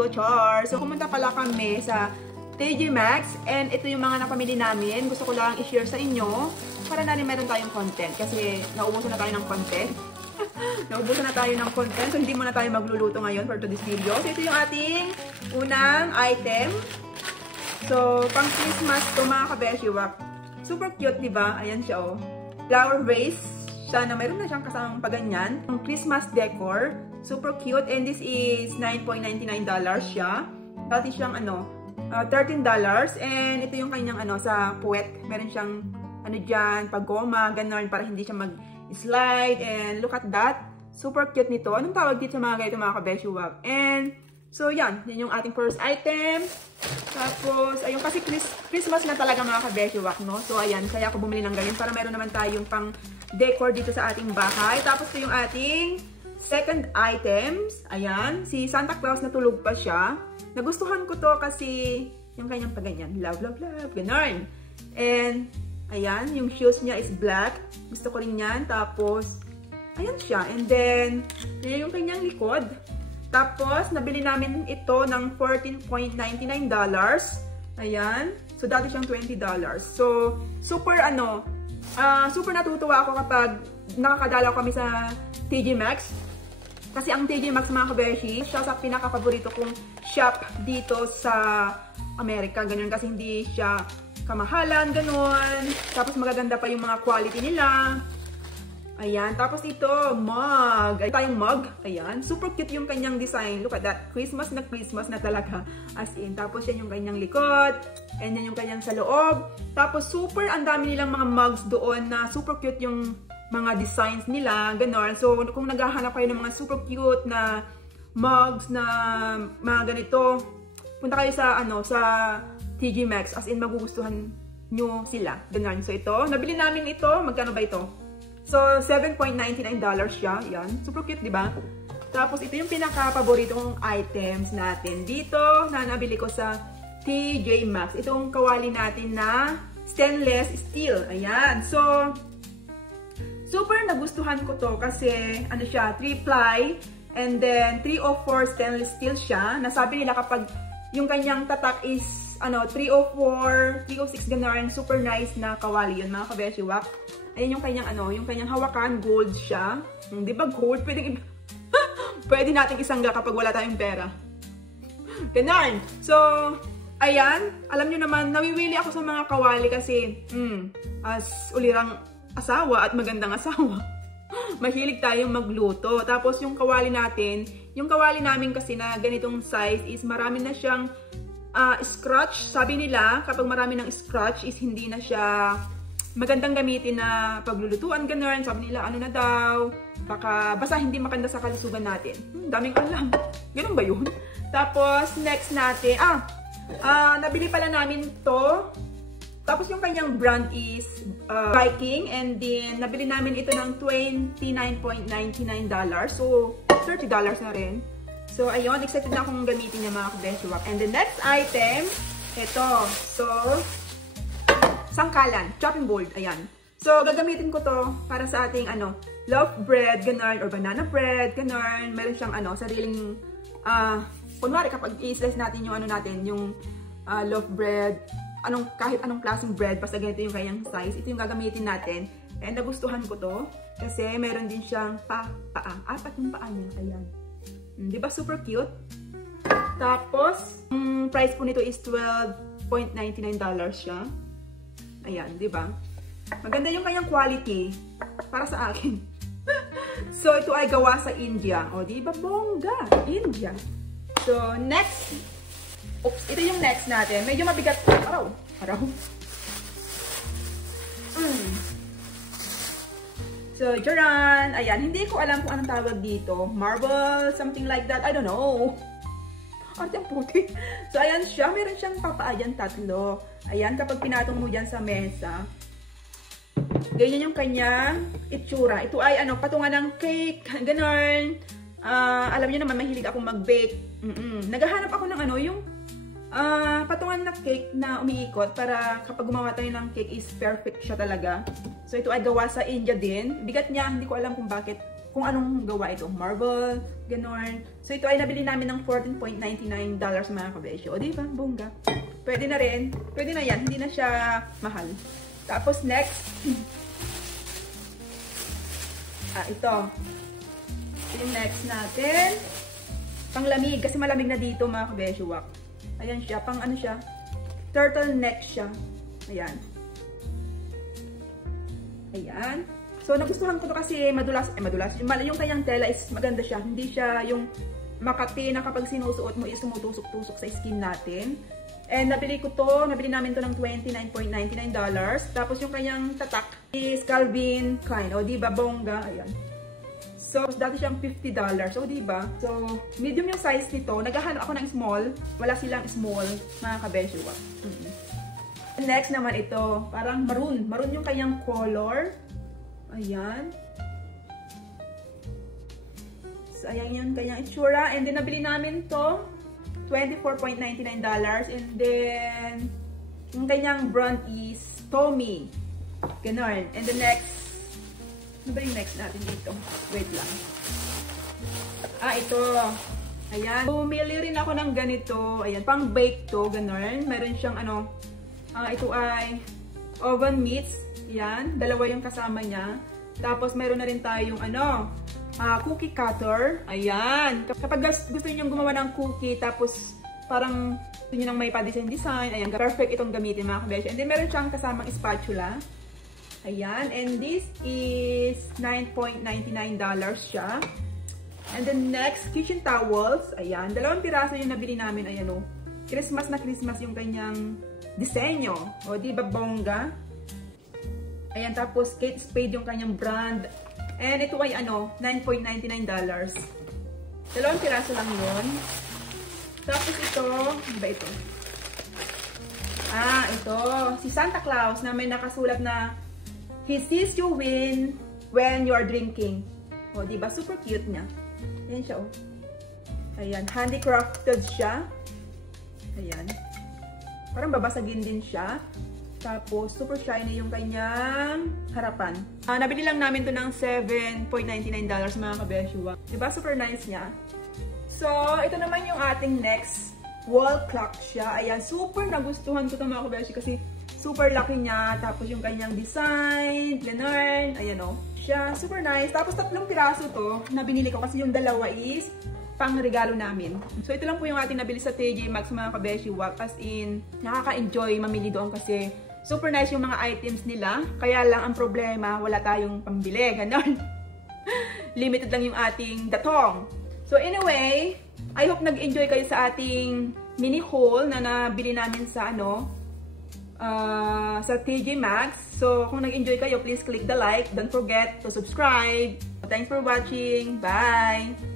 ko, char. So, pumunta pala kami sa TJ Maxx. And ito yung mga napamili namin. Gusto ko lang i-share sa inyo para na rin meron tayong content. Kasi naubusan na tayo ng content. Naubusan na tayo ng content. So, hindi muna tayo magluluto ngayon for today's video. So, ito yung ating unang item. So, pang Christmas to mga kabeshiwak. Super cute, di ba? Ayan siya, oh. Flower vase. Siya na mayroon na siyang kasamang paganyan. Ang Christmas decor. Super cute. And this is $9.99 siya. Dati siyang, $13. And ito yung kanyang, sa puwet. Meron siyang, dyan, pagoma, ganon, para hindi siya mag-slide. And look at that. Super cute nito. Anong tawag dito sa mga ganito, mga kabeshiwak? And, so, yan. Yan yung ating first item. Tapos, ayun, kasi Christmas na talaga mga kabeshiwak, no? So, ayan, kaya ako bumili ng ganyan para meron naman tayong pang decor dito sa ating bahay. Tapos, ito yung ating second items. Ayan, si Santa Claus natulog pa siya. Nagustuhan ko to kasi yung kanyang paganyan. Love, love, love. Ganon. And, ayan, yung shoes niya is black. Gusto ko rin yan. Tapos, ayan siya. And then, yan yung kanyang likod. Tapos, nabili namin ito ng $14.99. Ayan. So, dati siyang $20. So, super super natutuwa ako kapag nakakadalaw kami sa TJ Maxx. Kasi ang TJ Maxx, mga kabeshi, siya sa pinaka-paborito kong shop dito sa Amerika. Ganyan, kasi hindi siya kamahalan, ganun. Tapos, magaganda pa yung mga quality nila. Ayan. Tapos ito, mug. Ay, tayong mug. Ayan. Super cute yung kanyang design. Look at that. Christmas na talaga. As in. Tapos yan yung kanyang likod. And yan yung kanyang sa loob. Tapos super ang dami nilang mga mugs doon na super cute yung mga designs nila. Ganon. So, kung naghahanap kayo ng mga super cute na mugs na mga ganito, punta kayo sa, sa TJ Maxx. As in, magugustuhan nyo sila. Ganon. So, ito. Nabili namin ito. Magkano ba ito? So, $7.99 siya. Yan. Super cute, di ba? Tapos, ito yung pinaka-paborito kong items natin dito na nabili ko sa TJ Maxx. Itong kawali natin na stainless steel. Ayan. So, super nagustuhan ko to kasi, siya, 3-ply and then 304 stainless steel siya. Nasabi nila kapag yung kanyang tatak is, 304, 306 gano'n, super nice na kawali yun, mga kabeshiwak. Ayan yung kanyang yung kanyang hawakan, gold siya. Di ba gold? Pwede nating isangga kapag wala tayong pera. Ganon. So, ayan. Alam nyo naman, nawiwili ako sa mga kawali kasi, as ulirang asawa at magandang asawa, mahilig tayong magluto. Tapos yung kawali natin, yung kawali namin kasi na ganitong size is marami na siyang scratch. Sabi nila, kapag marami ng scratch is hindi na siya magandang gamitin na paglulutuan, gano'n. Sabi nila, na daw, basta hindi makanda sa kalusugan natin. Daming alam. Ganun ba yun? Tapos, next natin, nabili pala namin to. Tapos, yung kanyang brand is Viking. And then, nabili namin ito ng $29.99. So, $30 na rin. So, ayun, excited na akong gamitin niya, mga kabeshiwak. And the next item, ito. So, sangkalan, chopping board, ayan. So, gagamitin ko to para sa ating, loaf bread, ganun, or banana bread, ganun. Meron siyang, sariling, kunwari, kapag i-slice natin yung, yung loaf bread, kahit anong klaseng bread, basta ganito yung kanyang size, ito yung gagamitin natin. And nagustuhan ko to, kasi meron din siyang paa. Apat yung paa niya, ayan. Diba, super cute? Tapos, price po nito is $12.99 siya. Ayan, di ba? Maganda yung kanyang quality para sa akin. So, ito ay gawa sa India. O, di ba? Bongga! India. So, next. Oops, ito yung next natin. Medyo mabigat. Araw. So, Jaran. Ayan, hindi ko alam kung anong tawag dito. Marble, something like that. I don't know. Arte ang puti. So, ayan siya. Meron siyang papaayan tatlo. Ayan, kapag pinatong mo dyan sa mesa, ganyan yung kanyang itsura. Ito ay, patungan ng cake. Ganon. Alam niyo naman, mahilig akong mag-bake. Naghahanap ako ng yung patungan na cake na umiikot para kapag gumawa tayo ng cake is perfect siya talaga. So, ito ay gawa sa India din. Bigat niya, hindi ko alam kung bakit kung anong gawa ito. Marble, ganon. So, ito ay nabili namin ng $14.99 mga kabeshi. O, diba? Bongga. Pwede na rin. Pwede na yan. Hindi na siya mahal. Tapos, next. Ito. Yung next natin. Panglamig. Kasi malamig na dito mga kabeshi. Ayan siya. Pang ano siya? Turtleneck siya. Ayan. Ayan. So, nagustuhan ko to kasi madulas. Yung kanyang tela is maganda siya. Hindi siya yung makati na kapag sinusuot mo is tumutusok-tusok sa skin natin. And nabili namin to ng $29.99. Tapos yung kanyang tatak is Calvin Klein. O, diba? Bongga. Ayan. So, dati siyang $50. O, diba? So, medium yung size nito. Naghahanap ako ng small. Wala silang small, mga kabesyo. Next naman ito. Parang maroon. Maroon yung kanyang color. Ayan. So, ayan yung kanyang itsura. And then, nabili namin to. $24.99. And then, yung kanyang brand is Tommy. Ganon. And the next, ano ba yung next natin dito? Wait lang. Ito. Ayan. Bumili rin ako ng ganito. Ayan, pang bake to. Ganon. Meron siyang ano, ito ay oven mitts. Ayan. Dalawa yung kasama niya. Tapos, meron na rin tayong ano, cookie cutter. Ayan. Kapag gusto niyo gumawa ng cookie, tapos parang gusto niyo nang may pa-design. Ayan. Perfect itong gamitin mga kabeshi. And then, meron siyang kasamang spatula. Ayan. And this is $9.99 siya. And then, next, kitchen towels. Ayan. 2 piraso yung nabili namin. Ayan o. Christmas na Christmas yung kanyang disenyo. O, di ba bongga? Ayan. Tapos, Kate Spade yung kanyang brand. And ito ay ano, $9.99. 2 piraso lang yun. Tapos ito, ano ba ito? Ito. Si Santa Claus na may nakasulat na He sees you win when you are drinking. O, diba? Super cute niya. Ayan siya, oh. Ayan. Handicrafted siya. Ayan. Parang babasagin din siya. Tapos, super shiny yung kanyang harapan. Nabili lang namin to ng $7.99 mga kabesyo. Diba? Super nice niya. So, ito naman yung ating next wall clock siya. Ayan, super nagustuhan ko ito mga kabesyo kasi super laki niya. Tapos yung kanyang design, ganun. Ayan o. Siya, super nice. Tapos 3 piraso to na binili ko kasi yung 2 is pang regalo namin. So, ito lang po yung ating nabili sa TJ Maxx mga kabesyo. As in, nakaka-enjoy mamili doon kasi super nice yung mga items nila. Kaya lang ang problema, wala tayong pambili. Ganon. Limited lang yung ating datong. So anyway, I hope nag-enjoy kayo sa ating mini haul na nabili namin sa sa TJ Maxx. So kung nag-enjoy kayo, please click the like. Don't forget to subscribe. Thanks for watching. Bye!